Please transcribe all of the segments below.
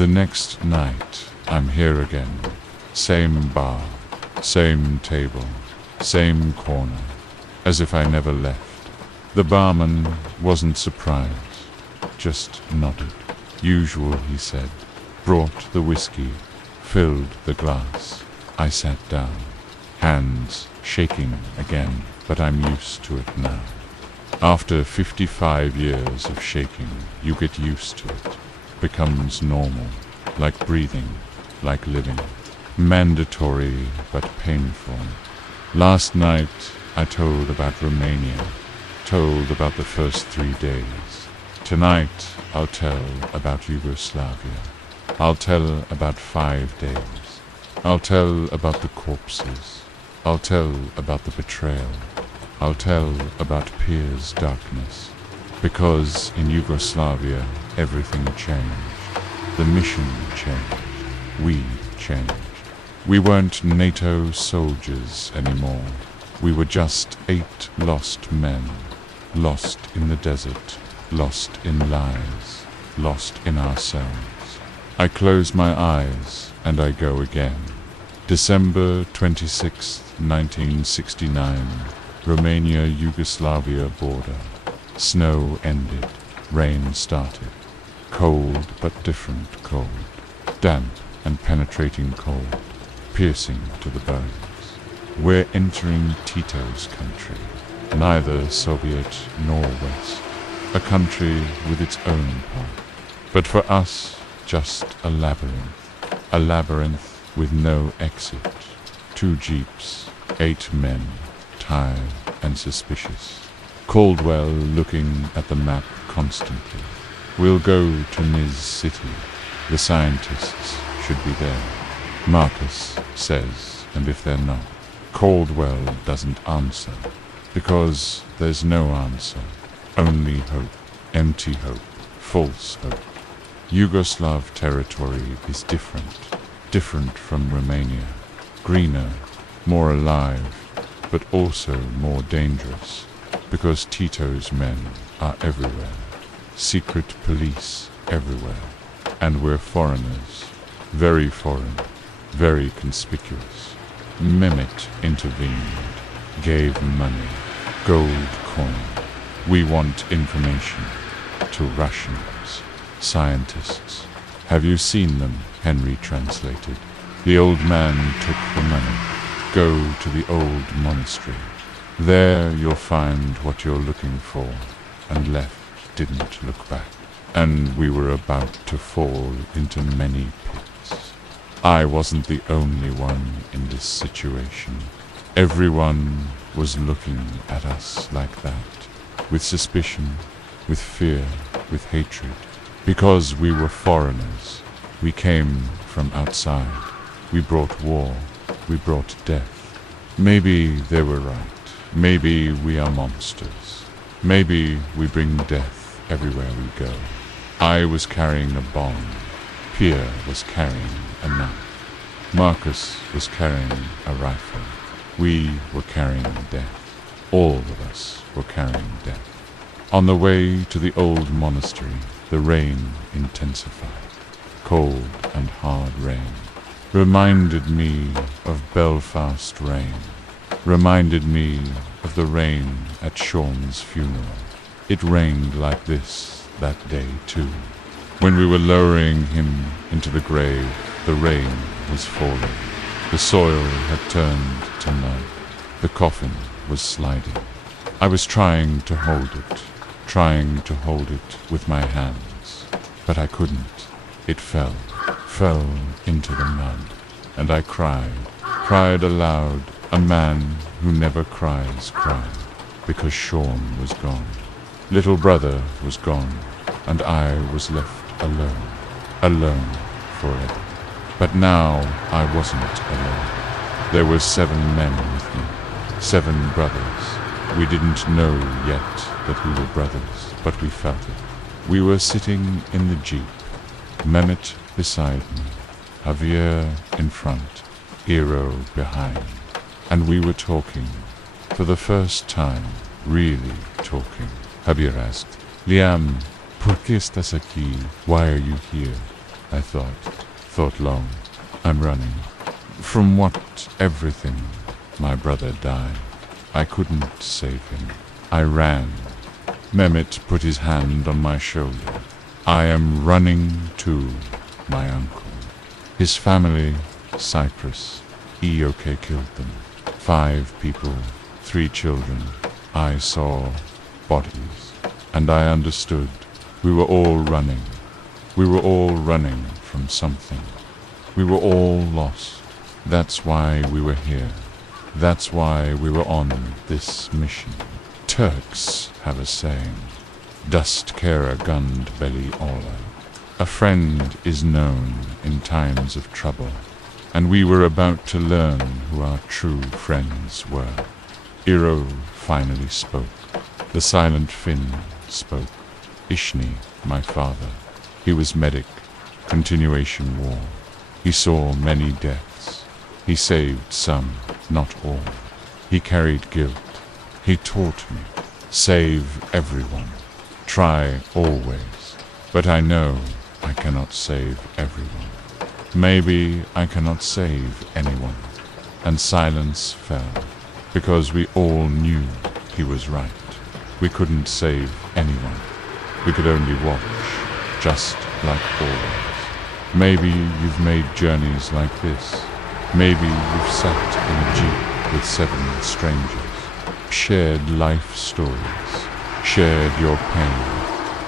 The next night, I'm here again. Same bar, same table, same corner, as if I never left. The barman wasn't surprised, just nodded. Usual, he said. Brought the whiskey, filled the glass. I sat down, hands shaking again, but I'm used to it now. After 55 years of shaking, you get used to it. Becomes normal, like breathing, like living. Mandatory but painful. Last night I told about Romania, told about the first 3 days. Tonight I'll tell about Yugoslavia. I'll tell about 5 days. I'll tell about the corpses. I'll tell about the betrayal. I'll tell about Pier's darkness. Because in Yugoslavia everything changed. The mission changed. We changed. We weren't NATO soldiers anymore. We were just 8 lost men. Lost in the desert. Lost in lies. Lost in ourselves. I close my eyes and I go again. December 26, 1969. Romania-Yugoslavia border. Snow ended. Rain started. Cold but different cold. Damp and penetrating cold. Piercing to the bones. We're entering Tito's country. Neither Soviet nor West. A country with its own part. But for us, just a labyrinth. A labyrinth with no exit. 2 jeeps, 8 men, tired and suspicious. Caldwell looking at the map constantly. We'll go to Niz City. The scientists should be there. Marcus says, and if they're not, Caldwell doesn't answer. Because there's no answer. Only hope. Empty hope. False hope. Yugoslav territory is different. Different from Romania. Greener. More alive. But also more dangerous. Because Tito's men are everywhere. Secret police everywhere. And we're foreigners. Very foreign. Very conspicuous. Mehmet intervened. Gave money. Gold coin. We want information. To Russians. Scientists. Have you seen them? Henry translated. The old man took the money. Go to the old monastery. There you'll find what you're looking for. And left didn't look back. And we were about to fall into many pits. I wasn't the only one in this situation. Everyone was looking at us like that. With suspicion, with fear, with hatred. Because we were foreigners. We came from outside. We brought war. We brought death. Maybe they were right. Maybe we are monsters. Maybe we bring death everywhere we go. I was carrying a bomb. Pierre was carrying a knife. Marcus was carrying a rifle. We were carrying death. All of us were carrying death. On the way to the old monastery, the rain intensified. Cold and hard rain. Reminded me of Belfast rain. Reminded me of the rain at Sean's funeral. It rained like this that day too. When we were lowering him into the grave, the rain was falling. The soil had turned to mud. The coffin was sliding. I was trying to hold it with my hands, but I couldn't. It fell into the mud, and I cried aloud. A man who never cries cried, because Sean was gone. Little brother was gone, and I was left alone forever. But now I wasn't alone. There were 7 men with me, 7 brothers. We didn't know yet that we were brothers, but we felt it. We were sitting in the jeep, Mehmet beside me, Javier in front, Hero behind. And we were talking, for the first time, really talking. Javier asked, Liam, ¿por qué estás aquí? Why are you here? I thought long. I'm running. From what? Everything. My brother died. I couldn't save him. I ran. Mehmet put his hand on my shoulder. I am running to my uncle. His family, Cyprus. EOK killed them. 5 people, 3 children. I saw bodies, and I understood. We were all running. We were all running from something. We were all lost. That's why we were here. That's why we were on this mission. Turks have a saying, Dust kera gund belly ola. A friend is known in times of trouble, and we were about to learn who our true friends were. Iro finally spoke. The silent Finn spoke. Ishni, my father. He was medic. Continuation war. He saw many deaths. He saved some, not all. He carried guilt. He taught me. Save everyone. Try always. But I know I cannot save everyone. Maybe I cannot save anyone. And silence fell, because we all knew he was right. We couldn't save anyone. We could only watch, just like always. Maybe you've made journeys like this. Maybe you've sat in a jeep with 7 strangers, shared life stories, shared your pain,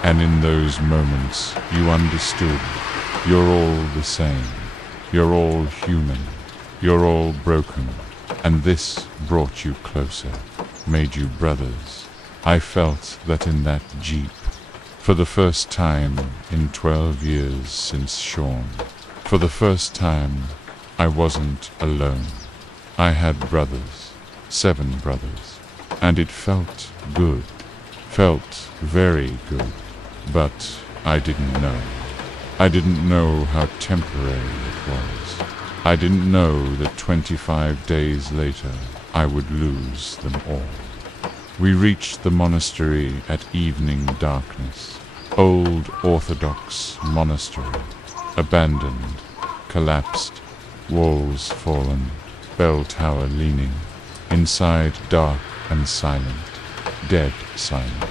and in those moments you understood you're all the same. You're all human. You're all broken. And this brought you closer, made you brothers. I felt that in that jeep. For the first time in 12 years since Sean. For the first time, I wasn't alone. I had brothers, 7 brothers, and it felt good, felt very good, but I didn't know. I didn't know how temporary it was. I didn't know that 25 days later I would lose them all. We reached the monastery at evening darkness. Old Orthodox monastery, abandoned, collapsed, walls fallen, bell tower leaning, inside dark and silent, dead silent.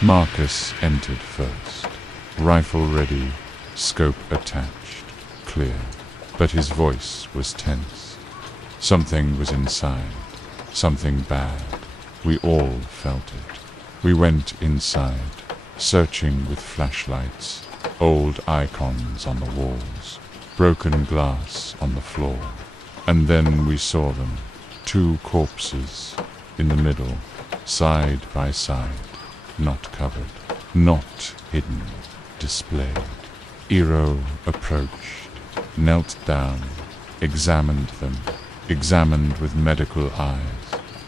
Marcus entered first, rifle ready, scope attached, clear, but his voice was tense. Something was inside, something bad. We all felt it. We went inside, searching with flashlights, old icons on the walls, broken glass on the floor. And then we saw them, 2 corpses in the middle, side by side, not covered, not hidden, displayed. Iro approached, knelt down, examined them, examined with medical eyes,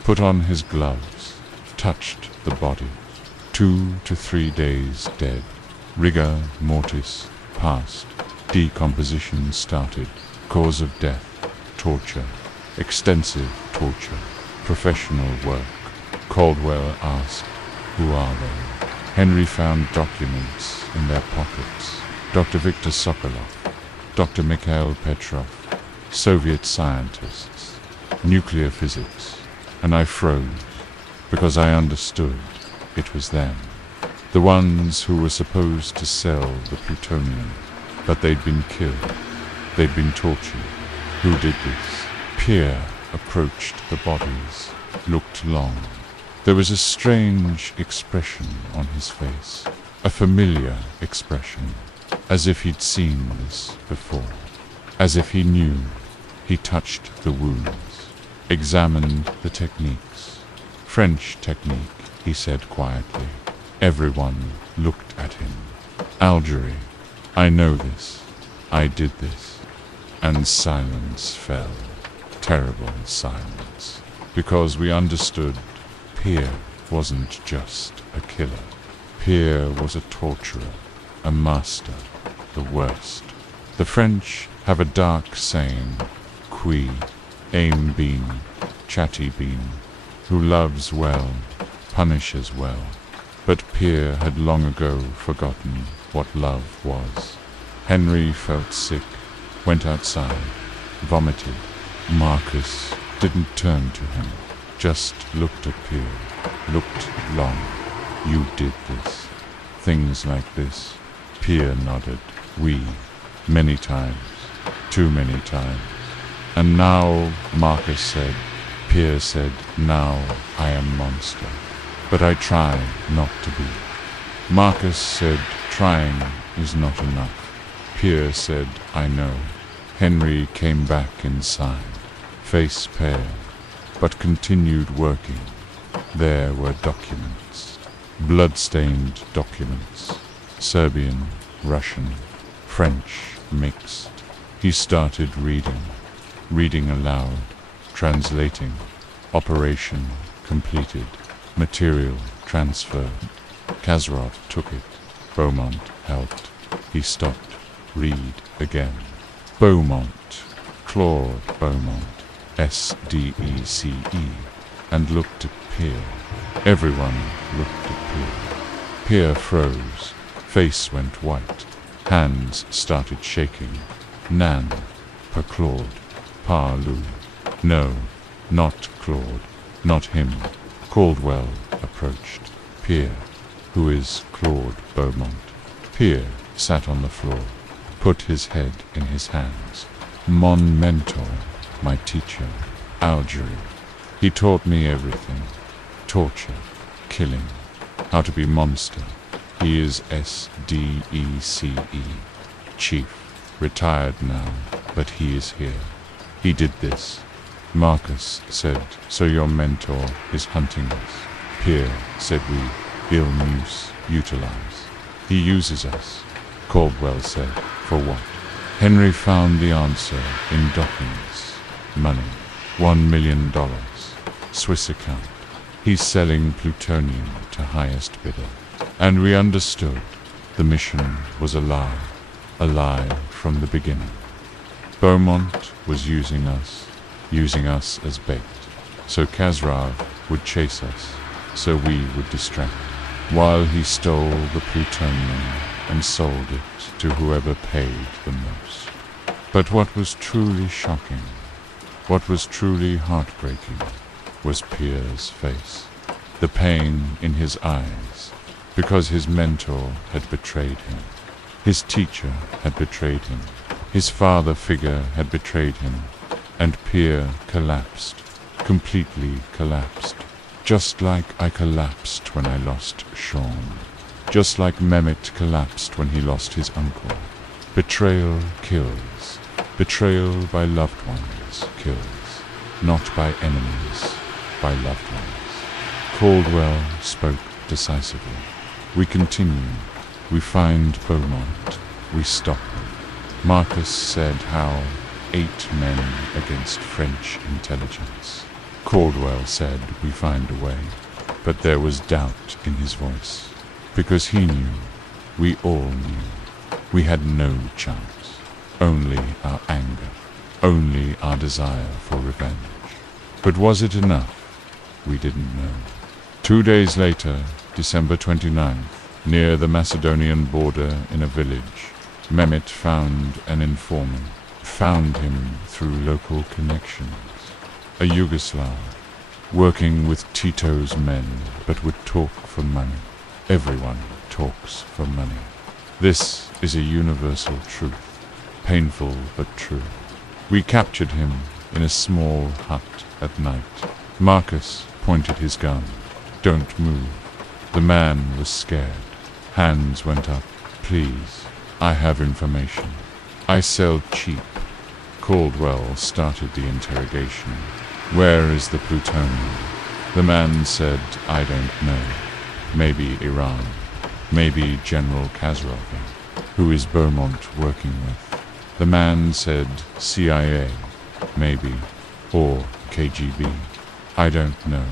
put on his gloves, touched the body. 2 to 3 days dead. Rigor mortis passed. Decomposition started. Cause of death, torture, extensive torture, professional work. Caldwell asked, who are they? Henry found documents in their pockets. Dr. Viktor Sokolov, Dr. Mikhail Petrov, Soviet scientists, nuclear physics, and I froze, because I understood it was them. The ones who were supposed to sell the plutonium, but they'd been killed. They'd been tortured. Who did this? Pierre approached the bodies, looked long. There was a strange expression on his face, a familiar expression, as if he'd seen this before, as if he knew. He touched the wounds, examined the techniques. French technique, he said quietly. Everyone looked at him. Algerie, I know this. I did this. And silence fell. Terrible silence. Because we understood Pierre wasn't just a killer. Pierre was a torturer, a master, the worst. The French have a dark saying, qui, aim bean, chatty bean, who loves well, punishes well. But Pierre had long ago forgotten what love was. Henry felt sick, went outside, vomited. Marcus didn't turn to him, just looked at Pierre, looked long. You did this. Things like this. Pierre nodded. We. Many times. Too many times. And now, Marcus said. Pierre said, now I am monster. But I try not to be. Marcus said, trying is not enough. Pierre said, I know. Henry came back inside, face pale, but continued working. There were documents, blood-stained documents, Serbian, Russian, French mixed. He started reading aloud, translating. Operation completed, material transferred. Kazarov took it. Beaumont helped. He stopped. Read again. Beaumont, Claude Beaumont, S-D-E-C-E, and looked at Pierre. Everyone looked at Pierre. Pierre froze. Face went white. Hands started shaking. Nan, per Claude, par Lou. No, not Claude, not him. Caldwell approached. Pierre, who is Claude Beaumont? Pierre sat on the floor, put his head in his hands. Mon mentor, my teacher, Algerie. He taught me everything. Torture, killing, how to be monster. He is S-D-E-C-E, chief, retired now, but he is here. He did this. Marcus said, so your mentor is hunting us. Pierre said we, ill use, utilize. He uses us. Caldwell said, for what? Henry found the answer in documents. Money. $1 million. Swiss account. He's selling plutonium to highest bidder. And we understood the mission was a lie from the beginning. Beaumont was using us as bait. So Kazarov would chase us, so we would distract, while he stole the plutonium and sold it to whoever paid the most. But what was truly shocking, what was truly heartbreaking, was Pierre's face, the pain in his eyes, because his mentor had betrayed him. His teacher had betrayed him. His father figure had betrayed him. And Pierre collapsed, completely collapsed. Just like I collapsed when I lost Sean. Just like Mehmet collapsed when he lost his uncle. Betrayal kills. Betrayal by loved ones kills. Not by enemies, by loved ones. Caldwell spoke decisively. We continue. We find Beaumont. We stop them. Marcus said how 8 men against French intelligence. Caldwell said we find a way, but there was doubt in his voice, because he knew, we all knew, we had no chance, only our anger, only our desire for revenge. But was it enough? We didn't know. 2 days later, December 29th, near the Macedonian border in a village, Mehmet found an informant. Found him through local connections. A Yugoslav, working with Tito's men, but would talk for money. Everyone talks for money. This is a universal truth, painful but true. We captured him in a small hut at night. Marcus pointed his gun. Don't move. The man was scared. Hands went up. Please, I have information. I sell cheap. Caldwell started the interrogation. Where is the plutonium? The man said, I don't know. Maybe Iran. Maybe General Kazarov. Who is Beaumont working with? The man said, CIA. Maybe. Or KGB. I don't know.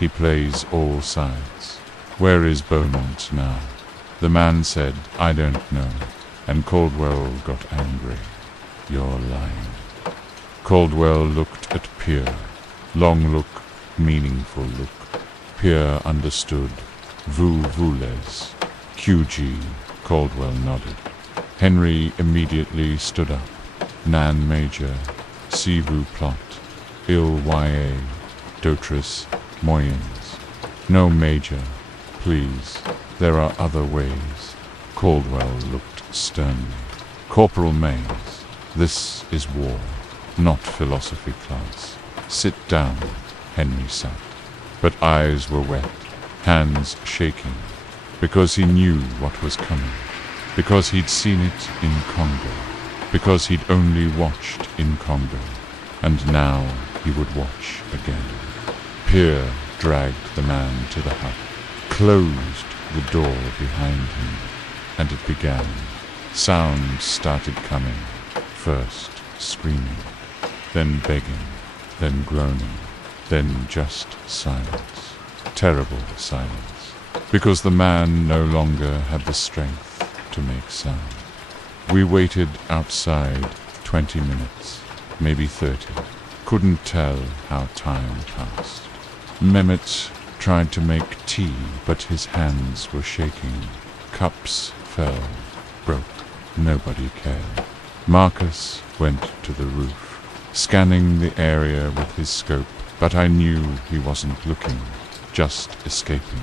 He plays all sides. Where is Beaumont now? The man said, I don't know. And Caldwell got angry. You're lying. Caldwell looked at Pierre. Long look, meaningful look. Pierre understood. Vous voulez. QG. Caldwell nodded. Henry immediately stood up. Nan major, si vous plot, il y d'autres moyens. No, Major, please, there are other ways. Caldwell looked sternly. Corporal Mays, this is war, not philosophy class. Sit down. Henry sat, but eyes were wet, hands shaking, because he knew what was coming, because he'd seen it in Congo, because he'd only watched in Congo, and now he would watch again. Pierre dragged the man to the hut, closed the door behind him, and it began. Sounds started coming, first screaming, then begging, then groaning, then just silence. Terrible silence, because the man no longer had the strength to make sound. We waited outside 20 minutes, maybe 30. Couldn't tell how time passed. Mehmet tried to make tea, but his hands were shaking. Cups fell, broke. Nobody cared. Marcus went to the roof, scanning the area with his scope, but I knew he wasn't looking, just escaping.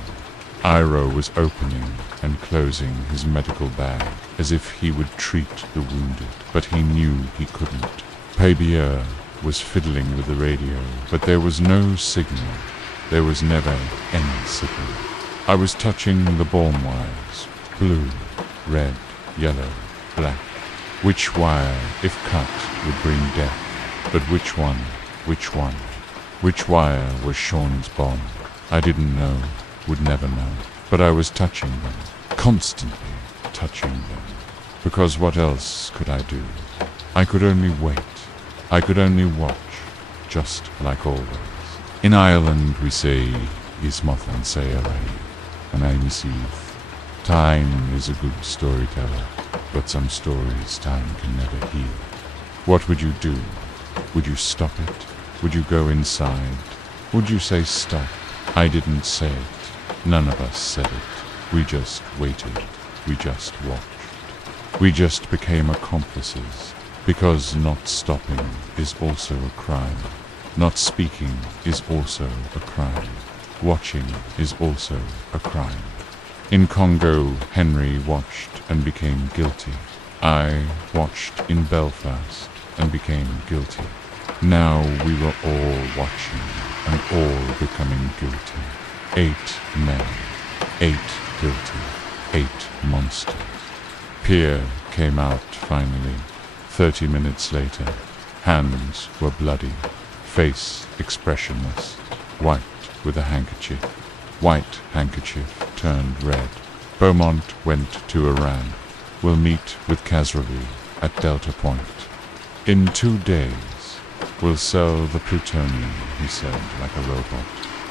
Iro was opening and closing his medical bag as if he would treat the wounded, but he knew he couldn't. Pébier was fiddling with the radio, but there was no signal. There was never any signal. I was touching the bomb wires, blue, red, yellow, black. Which wire, if cut, would bring death? But which one? Which one? Which wire was Sean's bomb? I didn't know, would never know. But I was touching them, constantly touching them. Because what else could I do? I could only wait. I could only watch, just like always. In Ireland we say, Ismoth and Sayere, and I receive. Time is a good storyteller, but some stories time can never heal. What would you do? Would you stop it? Would you go inside? Would you say stop? I didn't say it. None of us said it. We just waited. We just watched. We just became accomplices, because not stopping is also a crime. Not speaking is also a crime. Watching is also a crime. In Congo, Henry watched and became guilty. I watched in Belfast and became guilty. Now we were all watching and all becoming guilty. 8 men, 8 guilty, 8 monsters. Pierre came out finally, 30 minutes later. Hands were bloody, face expressionless, wiped with a handkerchief. White handkerchief turned red. Beaumont went to Iran. We'll meet with Khazravi at Delta Point. In 2 days, we'll sell the plutonium, he said like a robot,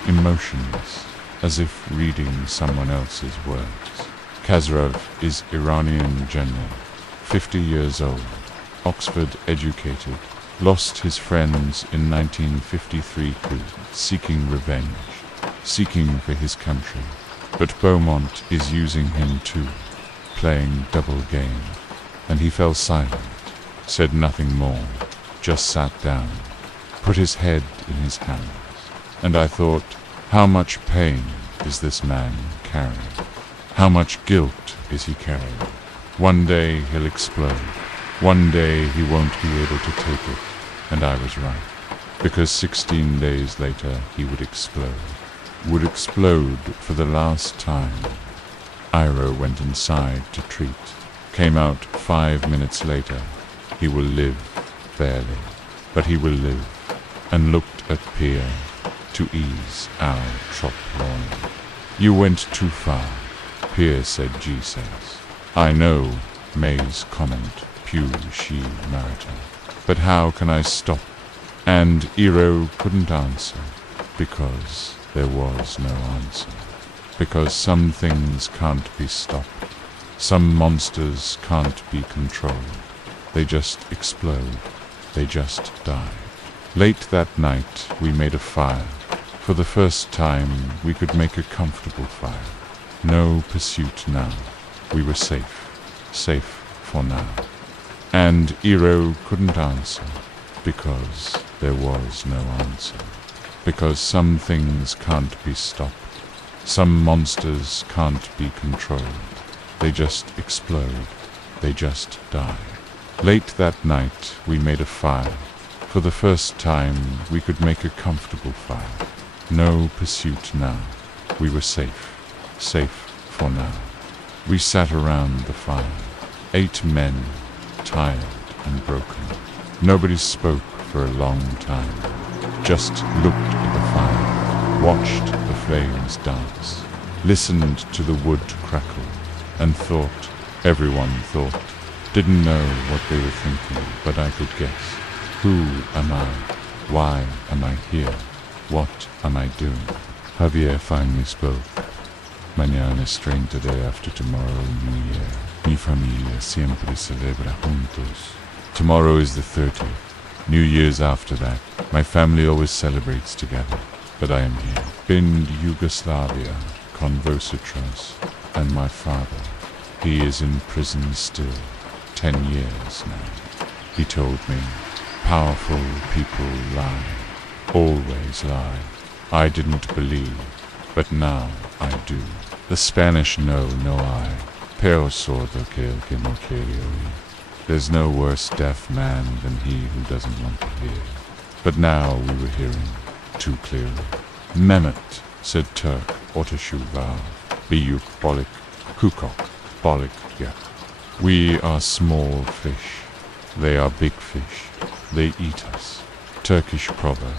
emotionless, as if reading someone else's words. Khazrav is Iranian general, 50 years old, Oxford educated, lost his friends in 1953 coup, seeking revenge, seeking for his country. But Beaumont is using him too, playing double game. And he fell silent, said nothing more, just sat down, put his head in his hands. And I thought, how much pain is this man carrying? How much guilt is he carrying? One day he'll explode. One day he won't be able to take it. And I was right, because 16 days later he would explode. Would explode for the last time. Iro went inside to treat. Came out 5 minutes later. He will live, barely, but he will live. And looked at Pierre to ease our trop loin. You went too far, Pierre said. G says. I know, May's comment, Pew she Marita. But how can I stop? And Iro couldn't answer, because there was no answer. Because some things can't be stopped. Some monsters can't be controlled. They just explode. They just die. Late that night we made a fire. For the first time we could make a comfortable fire. No pursuit now. We were safe. Safe for now. And Iro couldn't answer, because there was no answer. Because some things can't be stopped. Some monsters can't be controlled. They just explode. They just die. Late that night, we made a fire. For the first time, we could make a comfortable fire. No pursuit now. We were safe. Safe for now. We sat around the fire. 8 men, tired and broken. Nobody spoke for a long time. Just looked at the fire, watched the flames dance, listened to the wood crackle, and thought. Everyone thought. Didn't know what they were thinking, but I could guess. Who am I? Why am I here? What am I doing? Javier finally spoke. Mañana es 30 day after tomorrow, New Year. Mi familia siempre celebra juntos. Tomorrow is the 30th. New Year's after that. My family always celebrates together. But I am here. Been Yugoslavia, con vosotros, and my father. He is in prison still. 10 years now. He told me, powerful people lie. Always lie. I didn't believe, but now I do. The Spanish know no I. Peor sordo que el que no quiere oír. There's no worse deaf man than he who doesn't want to hear. But now we were hearing too clearly. Mehmet, said Turk, Otoshuval, Biyuk Bolik, Kukok, Bolik Yak. We are small fish. They are big fish. They eat us. Turkish proverb.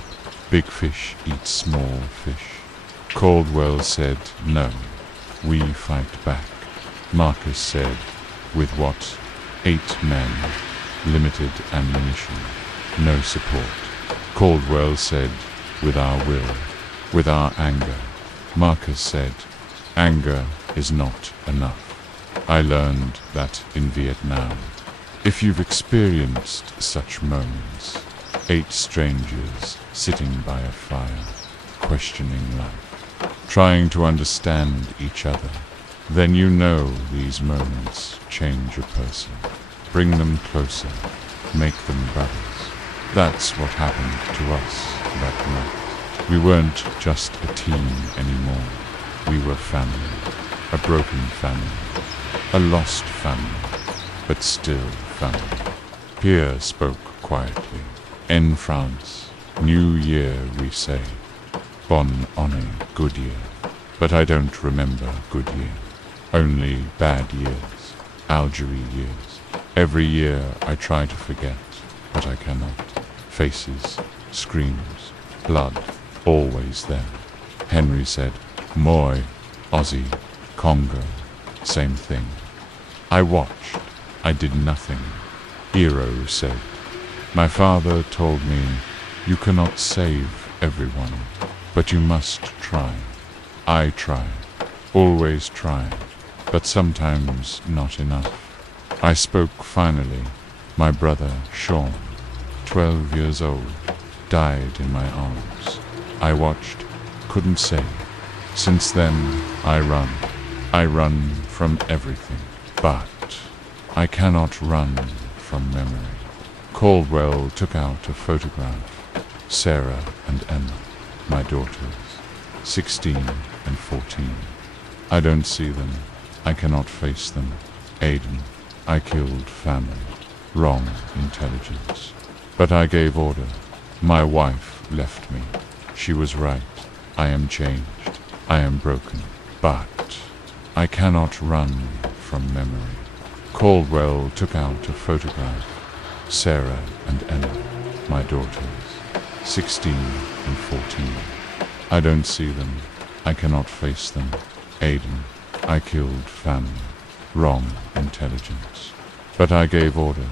Big fish eat small fish. Caldwell said, no. We fight back. Marcus said, with what? 8 men. Limited ammunition. No support. Caldwell said, with our will. With our anger. Marcus said, anger is not enough. I learned that in Vietnam. If you've experienced such moments, 8 strangers sitting by a fire, questioning life, trying to understand each other, then you know these moments change a person, bring them closer, make them brothers. That's what happened to us that night. We weren't just a team anymore. We were family, a broken family, a lost family, but still family. Pierre spoke quietly. In France, New Year we say. Bonne année, good year. But I don't remember good year. Only bad years, Algerie years. Every year I try to forget, but I cannot. Faces, screams, blood, always there. Henry said, Moi, Aussie, Congo, same thing. I watched. I did nothing. Hero said, my father told me, you cannot save everyone, but you must try. I try, always try, but sometimes not enough. I spoke finally. My brother, Sean, 12 years old, died in my arms. I watched, couldn't save. Since then, I run. I run from everything, but I cannot run from memory. Caldwell took out a photograph. Sarah and Emma, my daughters, 16 and 14. I don't see them. I cannot face them. Aiden, I killed family. Wrong intelligence. But I gave order. My wife left me. She was right. I am changed. I am broken. But I cannot run from memory. Caldwell took out a photograph. Sarah and Emma, my daughters, 16 and 14. I don't see them. I cannot face them. Aiden, I killed family. Wrong intelligence. But I gave order.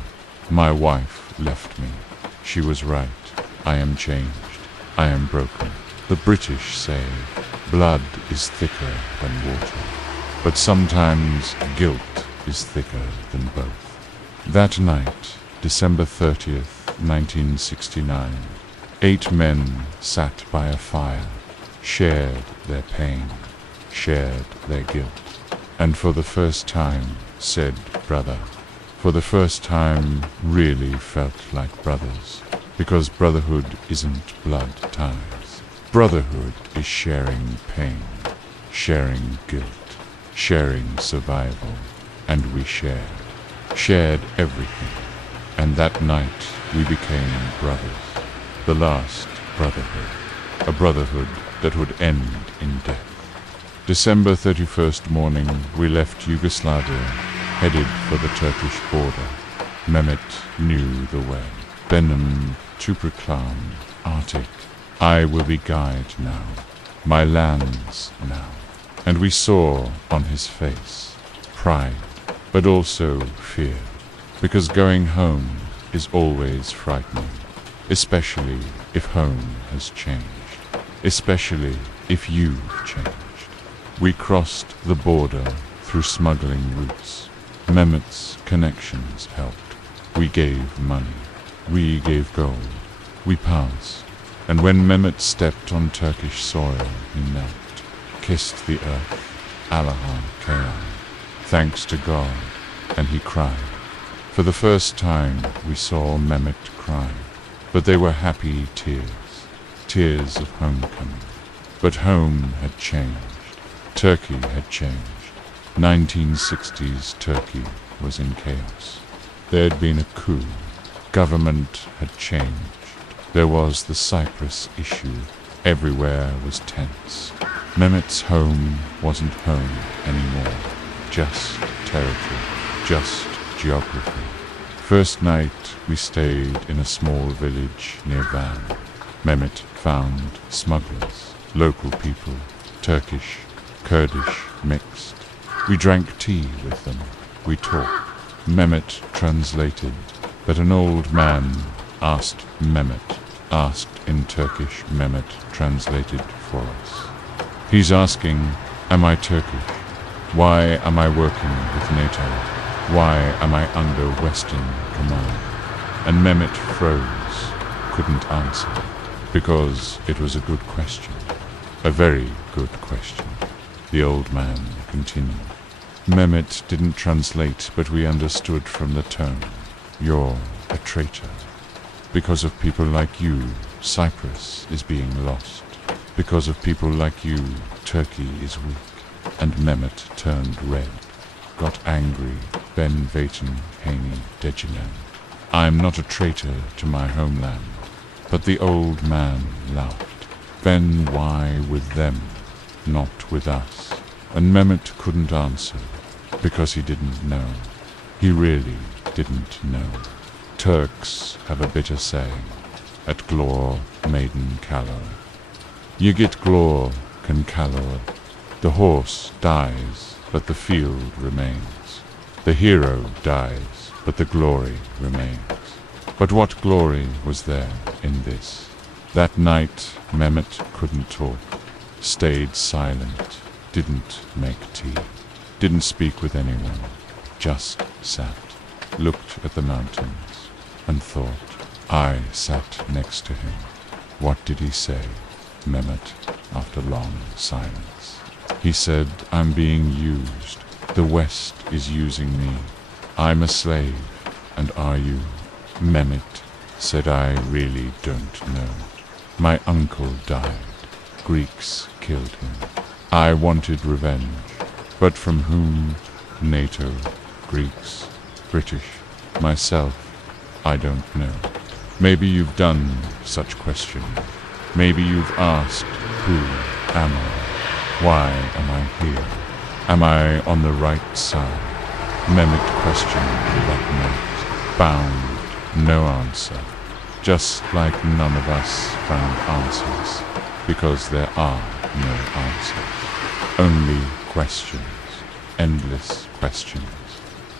My wife left me. She was right. I am changed. I am broken. The British say, blood is thicker than water. But sometimes guilt is thicker than both. That night, December 30th, 1969, 8 men sat by a fire, shared their pain, shared their guilt, and for the first time said brother, for the first time really felt like brothers, because brotherhood isn't blood ties. Brotherhood is sharing pain, sharing guilt, sharing survival, and we shared everything. And that night we became brothers, the last brotherhood, a brotherhood that would end in death. December 31st morning, we left Yugoslavia, headed for the Turkish border. Mehmet knew the way. Benim Tupraklam, Arctic. I will be guide now, my lands now. And we saw on his face pride, but also fear, because going home is always frightening, especially if home has changed, especially if you've changed. We crossed the border through smuggling routes. Mehmet's connections helped. We gave money. We gave gold. We passed. And when Mehmet stepped on Turkish soil, he knelt, kissed the earth, Allaha Kaya, thanks to God, and he cried. For the first time we saw Mehmet cry, but they were happy tears, tears of homecoming. But home had changed. Turkey had changed. 1960s Turkey was in chaos. There had been a coup. Government had changed. There was the Cyprus issue. Everywhere was tense. Mehmet's home wasn't home anymore. Just territory. Just geography. First night we stayed in a small village near Van. Mehmet found smugglers, local people, Turkish, Kurdish, mixed. We drank tea with them. We talked. Mehmet translated, but an old man asked in Turkish. Mehmet translated for us. He's asking, am I Turkish? Why am I working with NATO? Why am I under Western command? And Mehmet froze, couldn't answer, because it was a good question, a very good question. The old man continued. Mehmet didn't translate, but we understood from the tone. You're a traitor. Because of people like you, Cyprus is being lost. Because of people like you, Turkey is weak. And Mehmet turned red, got angry. Ben Vaten, Haney, Dejinan. I'm not a traitor to my homeland. But the old man laughed. Then why with them, not with us? And Mehmet couldn't answer, because he didn't know. He really didn't know. Turks have a bitter saying, at glor maiden calor. Yigit glor can calor. The horse dies, but the field remains. The hero dies, but the glory remains. But what glory was there in this? That night Mehmet couldn't talk, stayed silent, didn't make tea, didn't speak with anyone, just sat, looked at the mountains, and thought. I sat next to him. What did he say? Mehmet, after long silence. He said, I'm being used. The West is using me. I'm a slave, and are you? Mehmet said, I really don't know. My uncle died. Greeks killed him. I wanted revenge. But from whom? NATO, Greeks, British, myself, I don't know. Maybe you've done such questioning. Maybe you've asked, who am I? Why am I here? Am I on the right side? Mehmet questioned that night, bound, no answer. Just like none of us found answers, because there are no answers. Only questions, endless questions,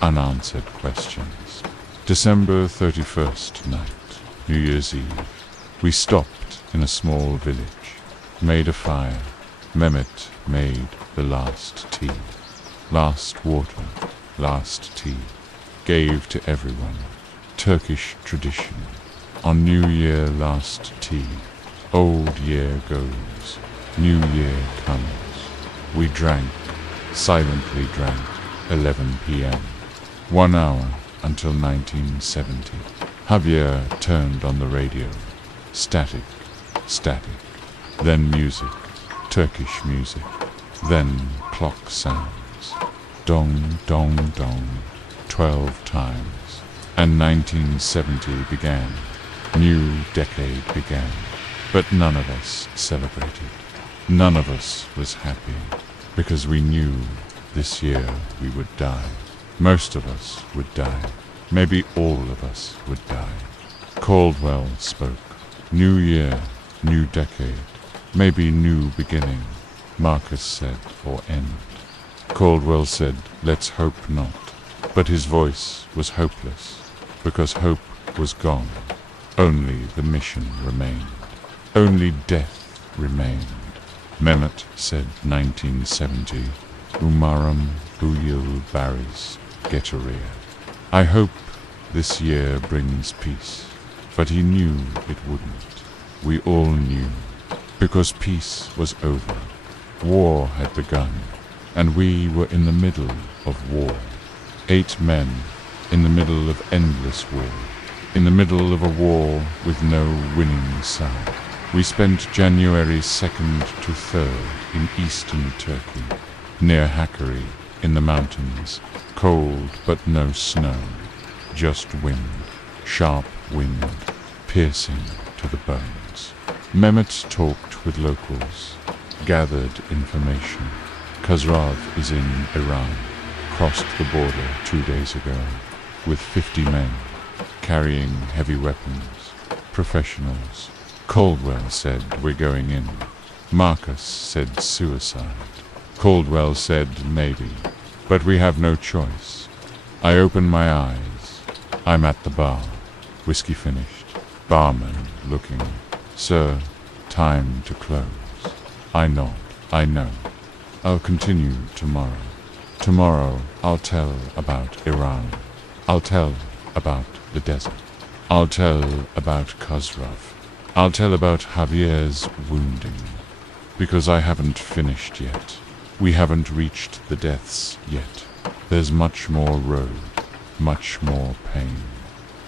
unanswered questions. December 31st night, New Year's Eve. We stopped in a small village, made a fire. Mehmet made the last tea. Last water, last tea. Gave to everyone. Turkish tradition. On New Year last tea. Old year goes, New Year comes. We drank, silently drank, 11 p.m. 1 hour, until 1970. Javier turned on the radio. Static, static. Then music, Turkish music. Then clock sounds. Dong, dong, dong, 12 times. And 1970 began. New decade began. But none of us celebrated. None of us was happy, because we knew this year we would die. Most of us would die. Maybe all of us would die. Caldwell spoke. New year, new decade. Maybe new beginning. Marcus said, or end. Caldwell said, let's hope not. But his voice was hopeless, because hope was gone. Only the mission remained. Only death remained. Mehmet said 1970, Umaram Buyil Baris Getaria. I hope this year brings peace. But he knew it wouldn't. We all knew. Because peace was over. War had begun. And we were in the middle of war. 8 men in the middle of endless war. In the middle of a war with no winning side. We spent January 2nd to 3rd in eastern Turkey, near Hakkari, in the mountains. Cold but no snow, just wind, sharp wind, piercing to the bones. Mehmet talked with locals, gathered information. Khazrav is in Iran, crossed the border 2 days ago, with 50 men, carrying heavy weapons, professionals. Caldwell said, we're going in. Marcus said suicide. Caldwell said maybe, but we have no choice. I open my eyes. I'm at the bar. Whiskey finished. Barman looking. Sir, time to close. I nod. I know. I'll continue tomorrow. Tomorrow I'll tell about Iran. I'll tell about the desert. I'll tell about Khazrav. I'll tell about Javier's wounding, because I haven't finished yet. We haven't reached the deaths yet. There's much more road, much more pain.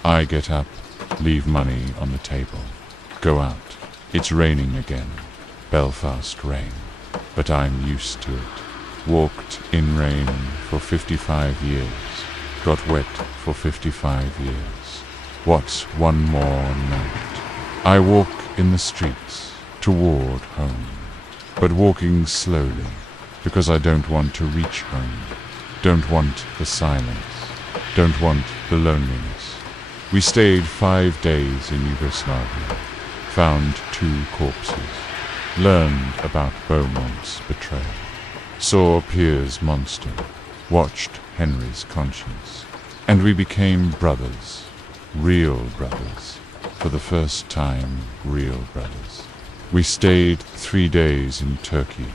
I get up, leave money on the table, go out. It's raining again, Belfast rain, but I'm used to it. Walked in rain for 55 years, got wet for 55 years. What's one more night? I walk in the streets toward home, but walking slowly, because I don't want to reach home, don't want the silence, don't want the loneliness. We stayed 5 days in Yugoslavia, found 2 corpses, learned about Beaumont's betrayal, saw Pierre's monster, watched Henry's conscience, and we became brothers, real brothers. For the first time, real brothers. We stayed 3 days in Turkey.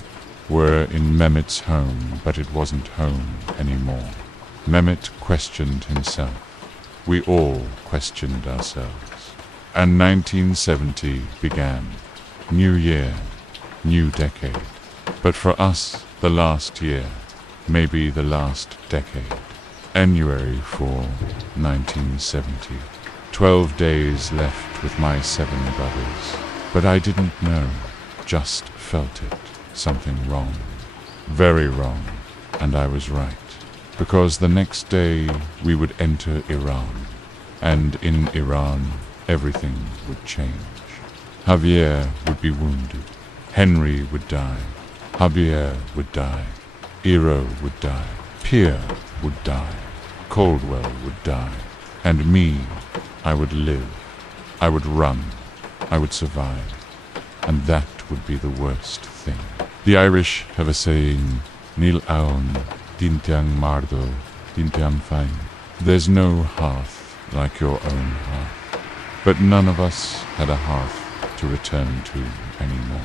Were in Mehmet's home, but it wasn't home anymore. Mehmet questioned himself. We all questioned ourselves. And 1970 began. New year, new decade. But for us, the last year, maybe the last decade. January 4, 1970. 12 days left with my 7 brothers, but I didn't know, just felt it, something wrong, very wrong, and I was right, because the next day we would enter Iran, and in Iran everything would change. Javier would be wounded, Henry would die, Javier would die, Iro would die, Pierre would die, Caldwell would die, and me, I would live, I would run, I would survive, and that would be the worst thing. The Irish have a saying, Nil aun, dintiang mardo, dintiang fain. There's no hearth like your own hearth, but none of us had a hearth to return to anymore.